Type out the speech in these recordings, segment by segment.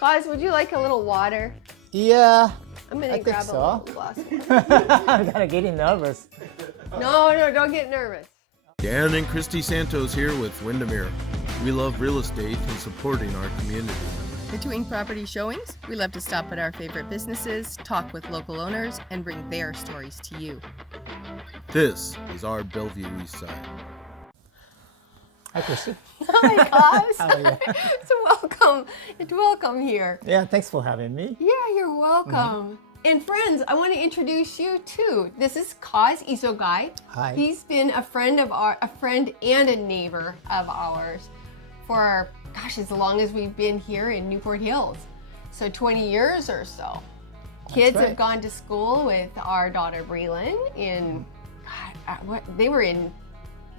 Kaz, would you like a little water? Yeah, I'm gonna I grab think a so. little glass of water. I'm kind of getting nervous. No, don't get nervous. Dan and Christy Santos here with Windermere. We love real estate and supporting our community. Between property showings, we love to stop at our favorite businesses, talk with local owners, and bring their stories to you. This is our Bellevue Eastside. Hi, Christy. Hi, Kaz. How are you? It's welcome here. Yeah, thanks for having me. Yeah, you're welcome. And friends, I want to introduce you too. This is Kaz Isogai. Hi. He's been a friend and a neighbor of ours for, gosh, as long as we've been here in Newport Hills. So 20 years or so. Kids right. have gone to school with our daughter Breland in, they were in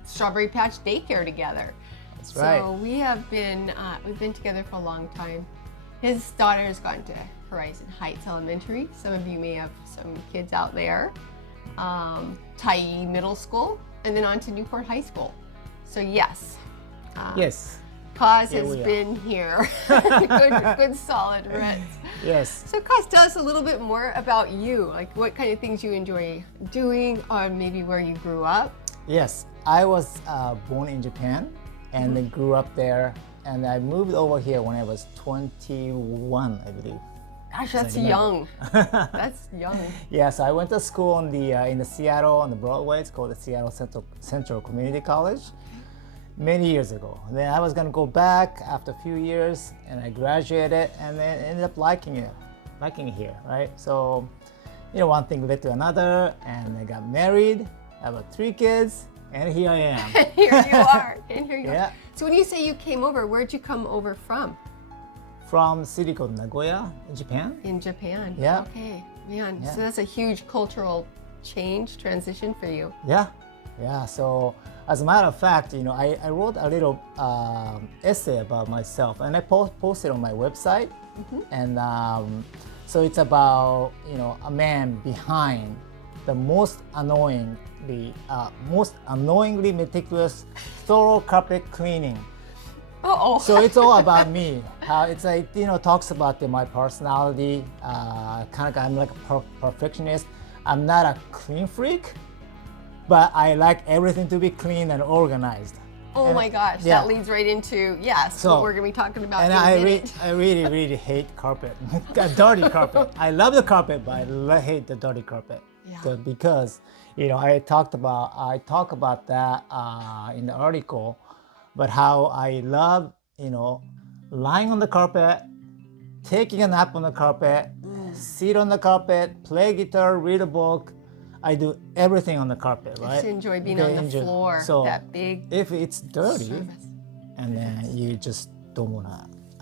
Strawberry Patch Daycare together. That's right. So we have been, we've been together for a long time. His daughter has gone to Horizon Heights Elementary. Some of you may have some kids out there. Tai Middle School, and then on to Newport High School. So yes. Yes. Kaz Here has we are. been here. good solid rents. Yes. So Kaz, tell us a little bit more about you. Like what kind of things you enjoy doing, or maybe where you grew up. Yes. I was born in Japan and then grew up there, and I moved over here when I was 21, I believe. Gosh, that's young. That's young. Yes, I went to school in the Seattle on the Broadway. It's called the Seattle Central Community College many years ago. Then I was gonna go back after a few years, and I graduated, and then ended up liking it here, right? So, one thing led to another, and I got married. I have 3 kids, and here I am. Here you are. And here you Yeah. are. So when you say you came over, where'd you come over from? From a city called Nagoya, in Japan. In Japan. Yeah. Okay, man. Yeah. So that's a huge cultural transition for you. Yeah. So, as a matter of fact, I wrote a little essay about myself, and I posted on my website. And so it's about a man behind the most annoyingly meticulous, thorough carpet cleaning. Uh-oh. So it's all about me. How it's like talks about my personality. I'm like a perfectionist. I'm not a clean freak, but I like everything to be clean and organized. Oh And my gosh, yeah. that leads right into, So- what we're going to be talking about And in a I minute. really hate carpet, dirty carpet. I love the carpet, but I hate the dirty carpet. Yeah. So because I talk about that in the article, but how I love lying on the carpet, taking a nap on the carpet, sit on the carpet, play guitar, read a book. I do everything on the carpet, right? Just enjoy being Okay, on the floor, So that big if it's dirty, service. and then you just I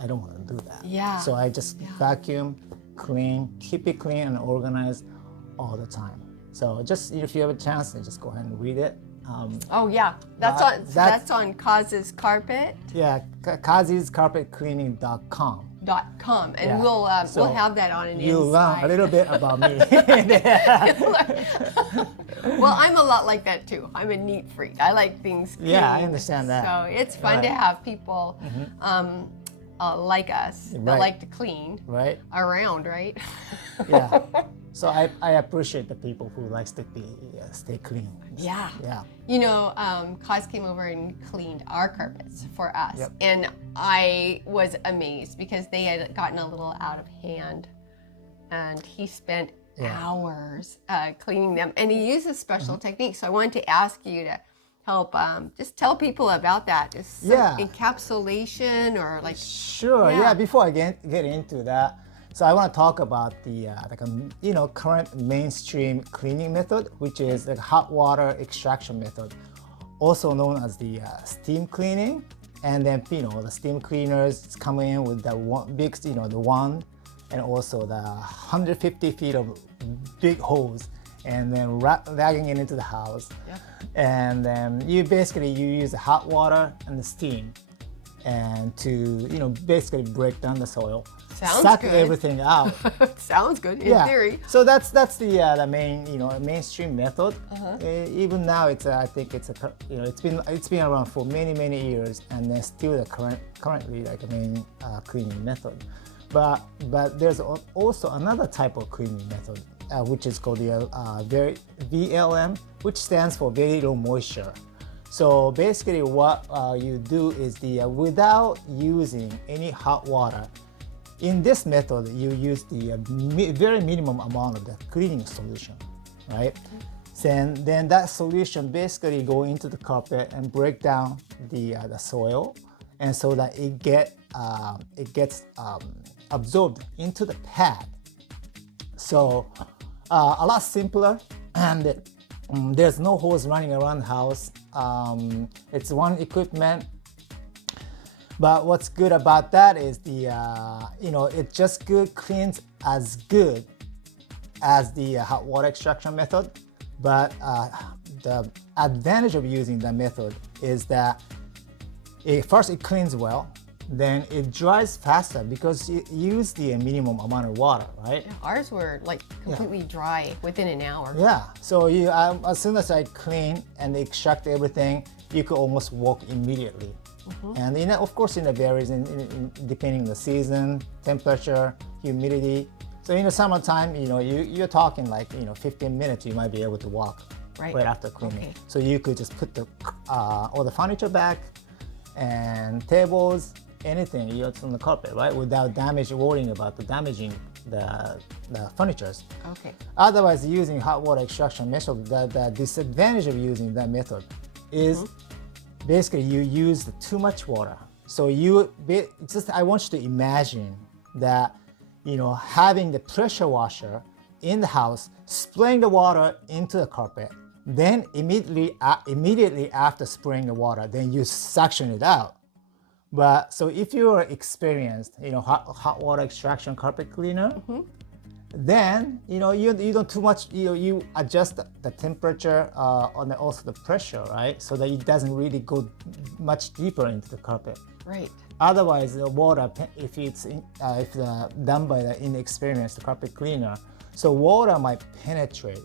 don't wanna do that. Yeah. So I just vacuum, clean, keep it clean and organized all the time. So just if you have a chance, then just go ahead and read it. Oh yeah, that's on Kaz's Carpet. Yeah, KazysCarpetCleaning.com. .com, and Yeah. we'll So have that on an You learn a little bit about me. Well, I'm a lot like that too. I'm a neat freak. I like things clean. Yeah, I understand that. So it's fun to Right. have people like us that Right. like to clean Right? around, right? Yeah. So I appreciate the people who likes to stay clean. Yeah. Yeah. Kaz came over and cleaned our carpets for us. Yep. And I was amazed because they had gotten a little out of hand. And he spent hours cleaning them. And he used a special technique. So I wanted to ask you to help just tell people about that. Just some encapsulation or like... Sure. Yeah. Before I get into that, so I want to talk about the current mainstream cleaning method, which is like hot water extraction method, also known as the steam cleaning. And then the steam cleaners come in with the one big, the one, and also the 150 feet of big hose, and then dragging it into the house. Yeah. And then you use the hot water and the steam, and to basically break down the soil, suck good. everything out. Sounds good in theory. So that's the main mainstream method. Even now I think it's been around for many years, and then still currently like a main cleaning method. But there's also another type of cleaning method, which is called the VLM, which stands for very low moisture. So basically what you do is without using any hot water, in this method you use the very minimum amount of the cleaning solution, right? Then that solution basically go into the carpet and break down the soil, and so that it gets absorbed into the pad. So a lot simpler, and there's no hose running around the house. It's one equipment, but what's good about that is it just cleans as good as the hot water extraction method. But the advantage of using that method is that first it cleans well, then it dries faster because you use the minimum amount of water, right? Yeah, ours were like completely dry within an hour. Yeah, so as soon as I clean and extract everything, you could almost walk immediately. And of course, it varies depending on the season, temperature, humidity. So in the summertime, you're talking like 15 minutes you might be able to walk right after cleaning. Okay. So you could just put all the furniture back and tables, anything on the carpet, right, without worrying about damaging the furnitures. Okay. Otherwise, using hot water extraction method, the disadvantage of using that method is basically you use too much water. So I want you to imagine that having the pressure washer in the house, spraying the water into the carpet, then immediately after spraying the water, then you suction it out. But so if you are experienced, hot water extraction carpet cleaner, then you don't too much. You adjust the temperature and also the pressure, right, so that it doesn't really go much deeper into the carpet. Right. Otherwise, the water, if done by the inexperienced carpet cleaner, so water might penetrate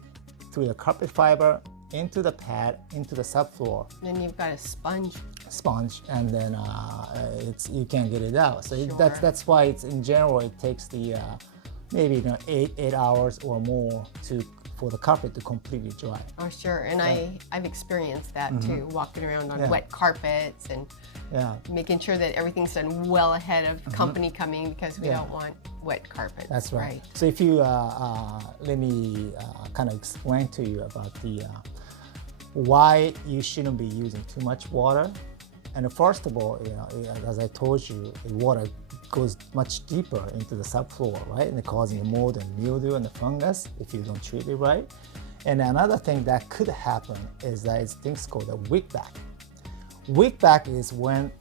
through the carpet fiber into the pad, into the subfloor. Then you've got a sponge, and then you can't get it out. So that's why in general it takes maybe 8 hours or more for the carpet to completely dry. Oh, sure. And I've experienced that too, walking around on wet carpets and making sure that everything's done well ahead of company coming, because we don't want wet carpets. That's right. So if you let me kind of explain to you about why you shouldn't be using too much water. And first of all, as I told you, the water goes much deeper into the subfloor, right? And causing mold and mildew and the fungus if you don't treat it right. And another thing that could happen is that it's things called a wick back. Wick back is when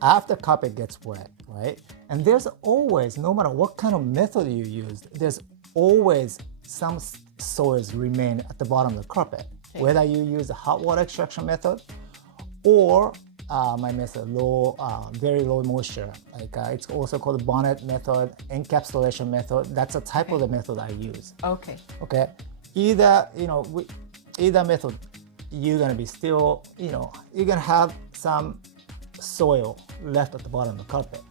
after carpet gets wet, right? And there's always, no matter what kind of method you use, there's always some soils remain at the bottom of the carpet. Okay. Whether you use the hot water extraction method or my method, very low moisture. Like it's also called the bonnet method, encapsulation method. That's a type of the method I use. Okay. Okay. Either method, you're gonna be still, you're gonna have some soil left at the bottom of the carpet.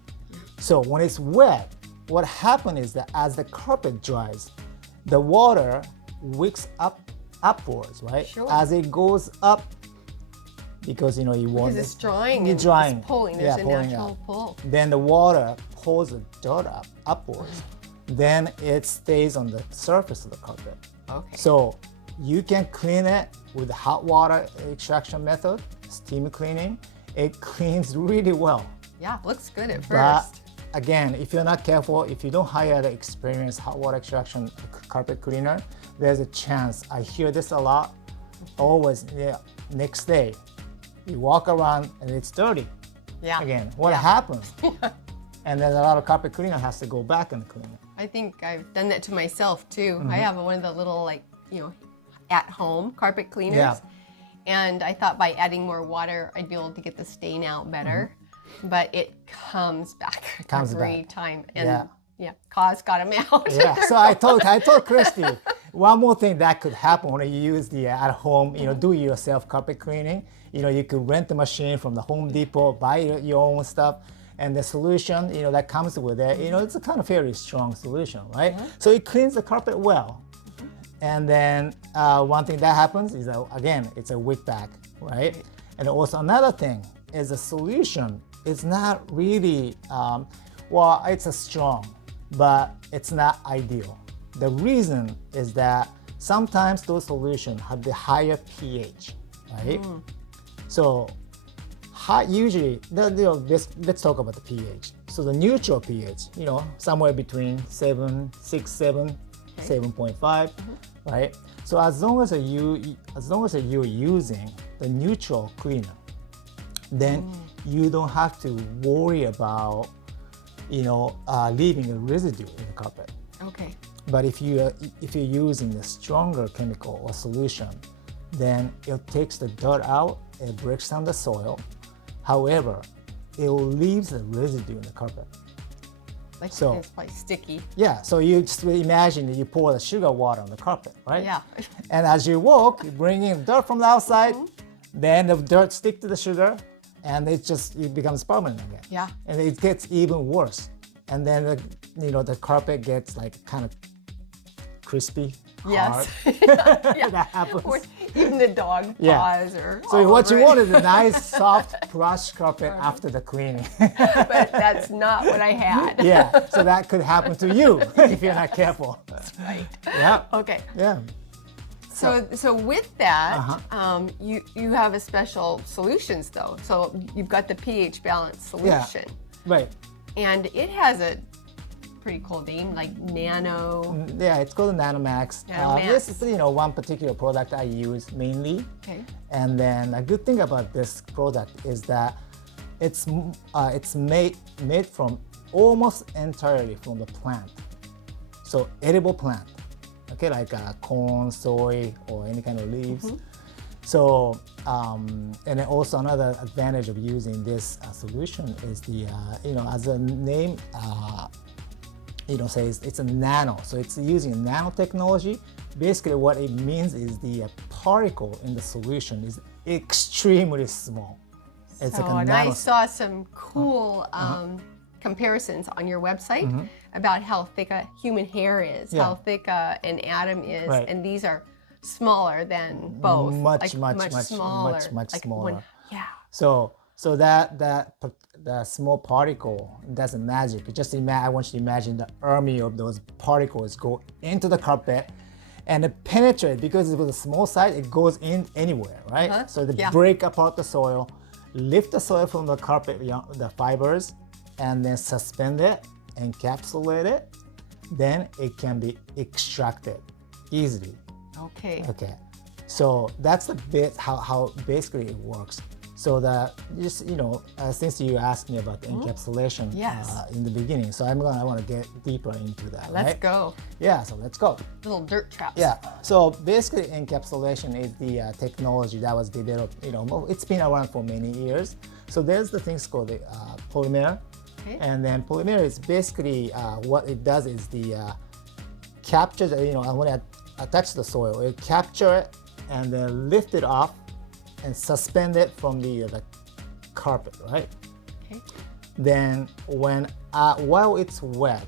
So when it's wet, what happens is that as the carpet dries, the water wicks upwards, right? Sure. As it goes up, because you want it's drying. It's drying. It's pulling. There's a natural pull. Then the water pulls the dirt upwards. Then it stays on the surface of the carpet. Okay. So you can clean it with the hot water extraction method, steam cleaning. It cleans really well. Yeah, looks good at But first. again, if you're not careful, if you don't hire the experienced hot water extraction carpet cleaner, there's a chance. I hear this a lot. Always, next day, you walk around and it's dirty. Yeah. Again, what happens? And then a lot of carpet cleaner has to go back and clean it. I think I've done that to myself too. I have one of the little at-home carpet cleaners. Yeah. And I thought by adding more water, I'd be able to get the stain out better. But it comes back every time. And Kaz got him out. Yeah, so I told Christy, one more thing that could happen when you use the at-home, do-it-yourself carpet cleaning. You could rent the machine from the Home Depot, buy your own stuff. and the solution, that comes with it, it's a kind of fairly strong solution, right? So it cleans the carpet well. And then one thing that happens is, again, it's a wick back, right? And also another thing is the solution is not really, it's a strong, but it's not ideal. The reason is that sometimes those solutions have the higher pH, right? So usually, let's talk about the pH. So the neutral pH, somewhere between 7, 6, 7, 7.5, right? So as long as you're using the neutral cleaner, then you don't have to worry about, leaving a residue in the carpet. Okay. But if you're using a stronger chemical or solution, then it takes the dirt out, it breaks down the soil. However, it leaves a residue in the carpet. Like So- it's like sticky. Yeah, so you just imagine that you pour the sugar water on the carpet, right? Yeah. And as you walk, you bring in dirt from the outside, then the dirt stick to the sugar, and it becomes permanent again. Yeah. And it gets even worse. And then the carpet gets like kind of crispy, Yes. hard. Yeah. That happens. Or even the dog Yeah. paws or. So all what you over want it. is a nice, soft, plush carpet after the cleaning. But that's not what I had. Yeah, so that could happen to you if you're not careful. Right. Yeah. Okay. Yeah. So with that, Uh-huh. you have a special solutions though. So you've got the pH balance solution, Right. and it has a pretty cool name like Nano. Yeah, it's called a NanoMax. NanoMax. This is one particular product I use mainly. Okay. And then a good thing about this product is that it's made from almost entirely from the plant. So edible plant, okay, like corn, soy, or any kind of leaves. So, and then also another advantage of using this solution is as the name says, it's a nano. So it's using nanotechnology. Basically what it means is the particle in the solution is extremely small. It's like a And I nano. saw some cool comparisons on your website about how thick a human hair is, Yeah. how thick an atom is, Right. and these are smaller than both. Much smaller. much Like smaller. yeah. So that small particle does a magic. I want you to imagine the army of those particles go into the carpet and it penetrates, because it was a small size, it goes in anywhere, right? So they break apart the soil, lift the soil from the carpet, the fibers, and then suspend it, encapsulate it, then it can be extracted easily. Okay. Okay, so that's the bit how basically it works. So that since you asked me about the encapsulation in the beginning, so I want to get deeper into that. Let's right? go. Yeah, so let's go. Little dirt traps. Yeah, so basically encapsulation is the technology that was developed. It's been around for many years. So there's the things called the polymer, and then polymer is basically what it does is the captures. When it attach the soil, it capture it and then lift it off and suspend it from the carpet, right? Okay. Then while it's wet,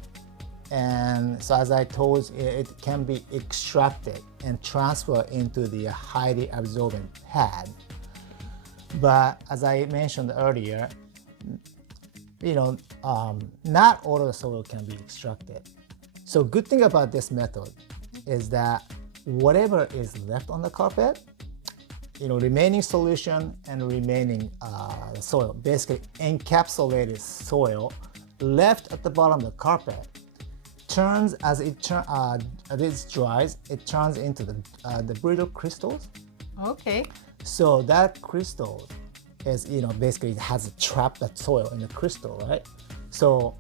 and so as I told you, it can be extracted and transferred into the highly absorbent pad. But as I mentioned earlier, not all of the soil can be extracted. So good thing about this method is that whatever is left on the carpet, remaining solution and remaining soil, basically encapsulated soil left at the bottom of the carpet, turns as it dries, it turns into the brittle crystals. Okay. So that crystal is, basically it has trapped that soil in the crystal, right? So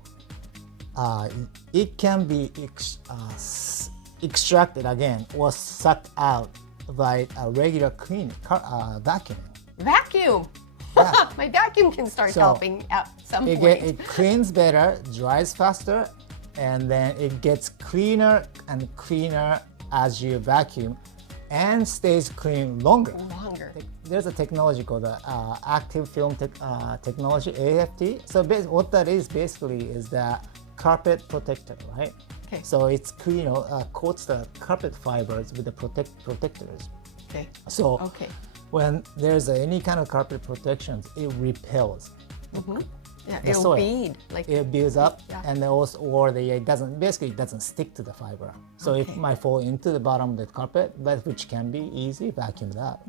it can be extracted again or sucked out by a regular clean vacuum. Vacuum. Yeah. My vacuum can start So, helping at some point. It cleans better, dries faster, and then it gets cleaner and cleaner as you vacuum and stays clean longer. there's a technology called active film technology, AFT. So what that is basically is that carpet protector, right? Okay. So it's coats the carpet fibers with the protectors. Okay. So Okay. when there's any kind of carpet protections, it repels. Yeah, The it'll soil. bead. Like It builds up, Yeah. and then also, or it doesn't stick to the fiber. So it Okay. might fall into the bottom of the carpet, but which can be easy vacuumed out.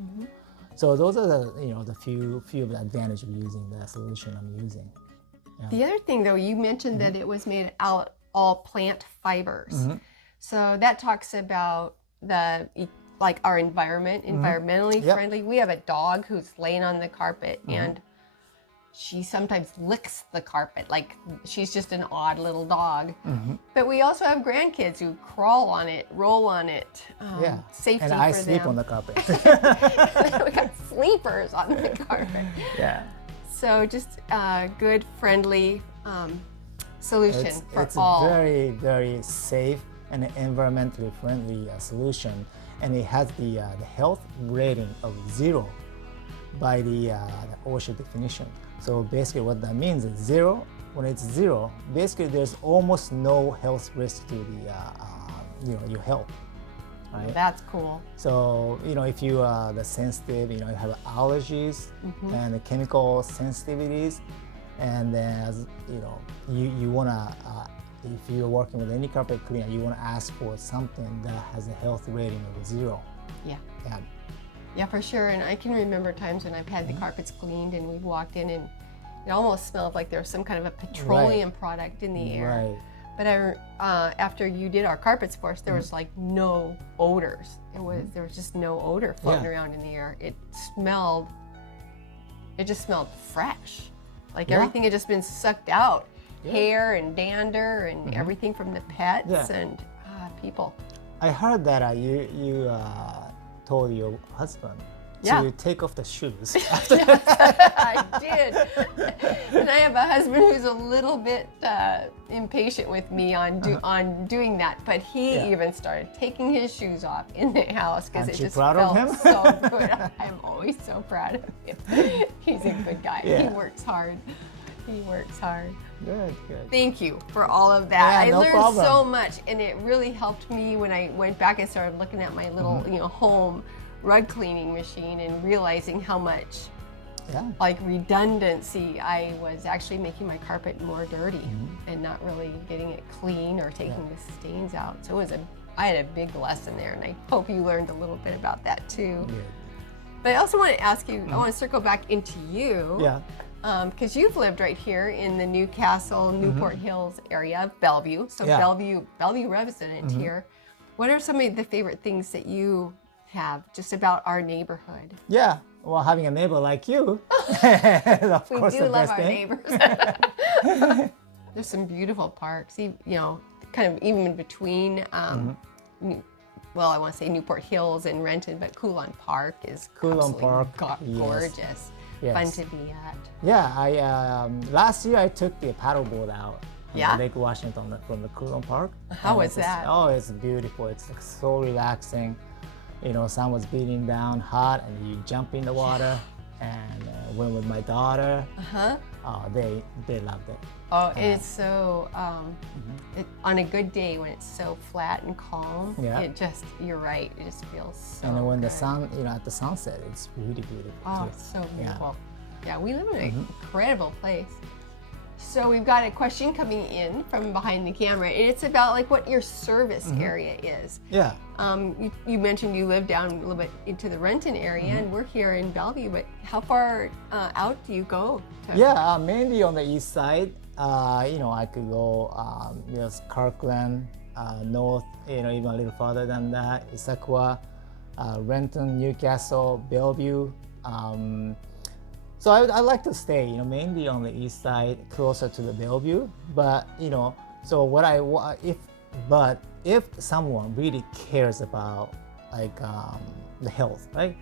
So those are the few of the advantage of using the solution I'm using. The other thing, though, you mentioned that it was made out all plant fibers. So that talks about our environment, environmentally Yep. friendly. We have a dog who's laying on the carpet, and she sometimes licks the carpet. Like she's just an odd little dog. But we also have grandkids who crawl on it, roll on it. Safety And I for sleep them. on the carpet. We got sleepers on the carpet. Yeah. So just a good, friendly solution for It's all. a very, very safe and environmentally friendly solution, and it has the health rating of 0 by the OSHA definition. So basically, what that means is 0. When it's 0, basically there's almost no health risk to your health. Right? That's cool. So if you are the sensitive, you have allergies and the chemical sensitivities, and then as you wanna, if you're working with any carpet cleaner, you wanna ask for something that has a health rating of 0. Yeah. Yeah. Yeah, for sure. And I can remember times when I've had the carpets cleaned and we've walked in and it almost smelled like there was some kind of a petroleum product in the air. Right. But after you did our carpets for us, there was like no odors. There was just no odor floating around in the air. It just smelled fresh. Like everything had just been sucked out. Yeah. Hair and dander and everything from the pets and people. I heard that you told your husband to take off the shoes. I did. And I have a husband who's a little bit impatient with me on doing that, but he even started taking his shoes off in the house because it you just proud of felt him? so good. I'm always so proud of him. He's a good guy. Yeah. He works hard. Good. Thank you for all of that. Yeah, I no learned problem. so much, and it really helped me when I went back and started looking at my little, home rug cleaning machine and realizing how much redundancy I was actually making my carpet more dirty and not really getting it clean or taking the stains out. So I had a big lesson there, and I hope you learned a little bit about that too. Yeah. But I also want to ask you, I want to circle back into you. Yeah. Because you've lived right here in the Newcastle, Newport Hills area of Bellevue. So Bellevue resident here. What are some of the favorite things that you have just about our neighborhood? Yeah. Well, having a neighbor like you, of We course, do the love best our thing. neighbors. There's some beautiful parks, kind of even in between. Well, I want to say Newport Hills and Renton, but Coulon Park is Coulon absolutely Park, yes. gorgeous. Yes. Fun to be at. Yeah, I last year I took the paddleboard out Yeah? on Lake Washington from the Coulon Park. How And was it's that? It's beautiful. It's like so relaxing. Sun was beating down hot, and you jump in the water. And went with my daughter. They loved it. Oh, it's so, on a good day when it's so flat and calm, you're right, it just feels so And then when good. the sun, at the sunset, it's really beautiful Oh, too. it's so beautiful. Yeah, we live in an incredible place. So we've got a question coming in from behind the camera, and it's about like what your service area is. Yeah. You mentioned you live down a little bit into the Renton area, and we're here in Bellevue, but how far out do you go? Yeah, mainly on the east side. I could go Kirkland, north, even a little farther than that, Issaquah, Renton, Newcastle, Bellevue. So I like to stay, mainly on the east side, closer to the Bellevue. But so if someone really cares about the health, right?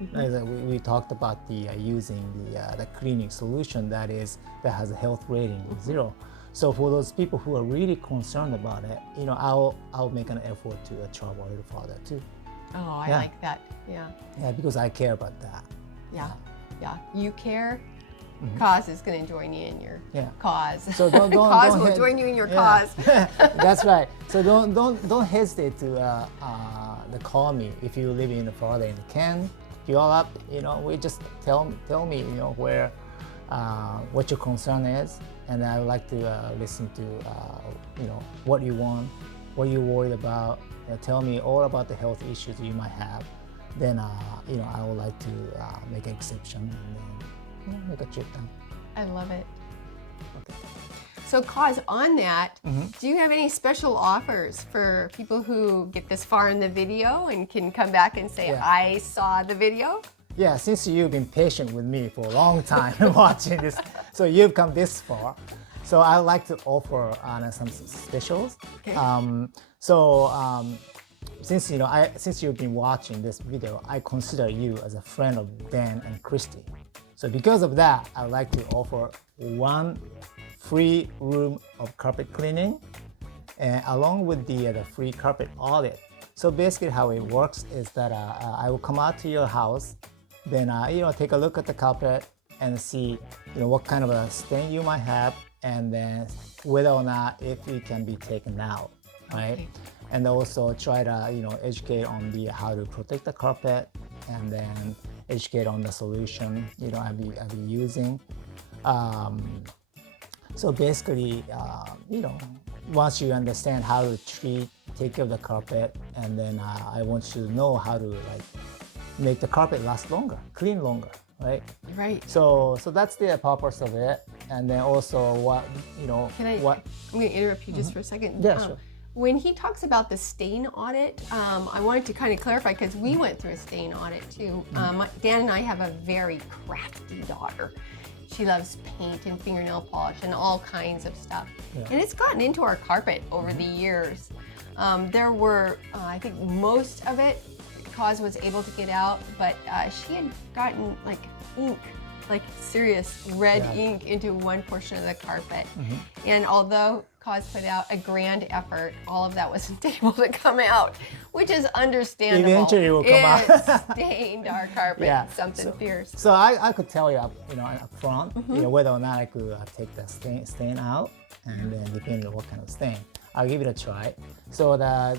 We talked about using the cleaning solution that has a health rating of 0. So for those people who are really concerned about it, I'll make an effort to travel a little farther too. Oh, I like that. Yeah. Yeah, because I care about that. Yeah. You care. Kaz is going to join you in your cause. So don't Kaz don't will join you in your cause. That's right. So don't hesitate to call me if you live in Florida and can. If you're up, we just tell me, where what your concern is, and I would like to listen to what you want, what you're worried about. Tell me all about the health issues you might have. Then I would like to make an exception and then make a trip down. I love it. Okay. So Kaz, on that, do you have any special offers for people who get this far in the video and can come back and say, I saw the video? Yeah, since you've been patient with me for a long time watching this, so you've come this far. So I'd like to offer some specials. Okay. Since you've been watching this video, I consider you as a friend of Dan and Christy. So because of that, I'd like to offer one free room of carpet cleaning, and along with the free carpet audit. So basically, how it works is that I will come out to your house, then take a look at the carpet and see what kind of a stain you might have, and then whether or not if it can be taken out, right? Okay. And also try to educate on the how to protect the carpet, and then educate on the solution I'll be using. So basically, once you understand how to take care of the carpet, and then I want you to know how to make the carpet last longer, clean longer, right? Right. So that's the purpose of it, and then also I'm going to interrupt you just for a second. Yeah, sure. When he talks about the stain audit, I wanted to kind of clarify because we went through a stain audit too. Dan and I have a very crafty daughter. She loves paint and fingernail polish and all kinds of stuff. Yeah. And it's gotten into our carpet over the years. There were, I think most of it, Kaz was able to get out, but she had gotten ink, serious red ink into one portion of the carpet. And although Kaz put out a grand effort, all of that wasn't able to come out, which is understandable. Eventually it will come out. It stained our carpet, something fierce. So I could tell you up front, whether or not I could take the stain out, and then depending on what kind of stain, I'll give it a try. So that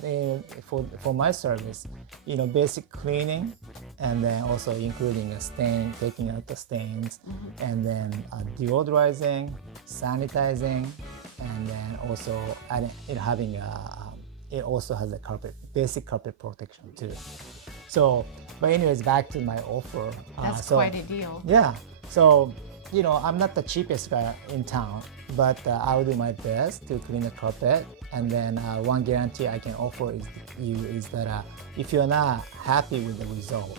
for my service, basic cleaning, and then also including a stain, taking out the stains, and then deodorizing, sanitizing, and then also having it also has a basic carpet protection too. So, but anyways, back to my offer. That's quite a deal. Yeah. So, I'm not the cheapest guy in town, but I will do my best to clean the carpet. And then one guarantee I can offer is that if you're not happy with the result,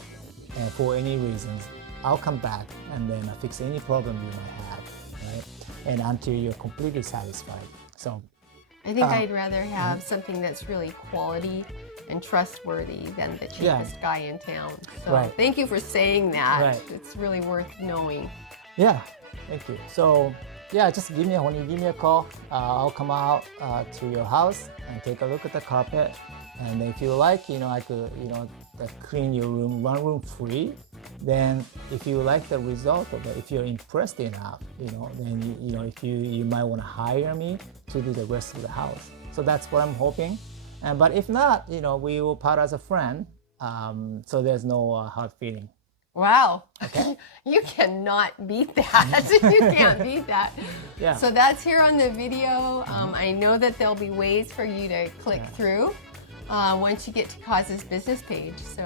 and for any reasons, I'll come back and then fix any problem you might have, right? And until you're completely satisfied. So I think I'd rather have something that's really quality and trustworthy than the cheapest guy in town. So thank you for saying that. Right. It's really worth knowing. Yeah, thank you. So just when you give me a call, I'll come out to your house and take a look at the carpet. And if you like, I could, clean your room, one room free. Then if you like the result of it, if you're impressed enough, then if you might want to hire me to do the rest of the house. So that's what I'm hoping. But if not, we will part as a friend. So there's no hard feeling. Wow. Okay. You cannot beat that. You can't beat that. Yeah. So that's here on the video. I know that there'll be ways for you to click through once you get to Kaz's business page. So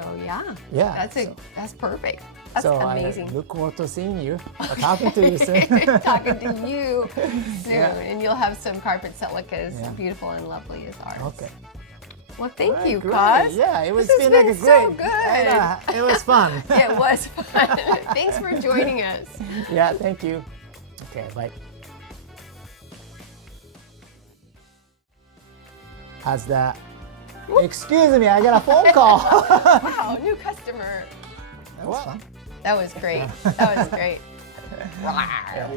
that's perfect. That's amazing. I look forward to seeing you, talking to you soon. Talking to you soon. And you'll have some carpets that look as beautiful and lovely as ours. Okay. Well, thank you, great. Kaz. Yeah, it was been great. So good. It was fun. It was fun. Thanks for joining us. Yeah, thank you. Okay, bye. How's that? Excuse me, I got a phone call. Wow, new customer. That was fun. That was great. That was great. Yeah.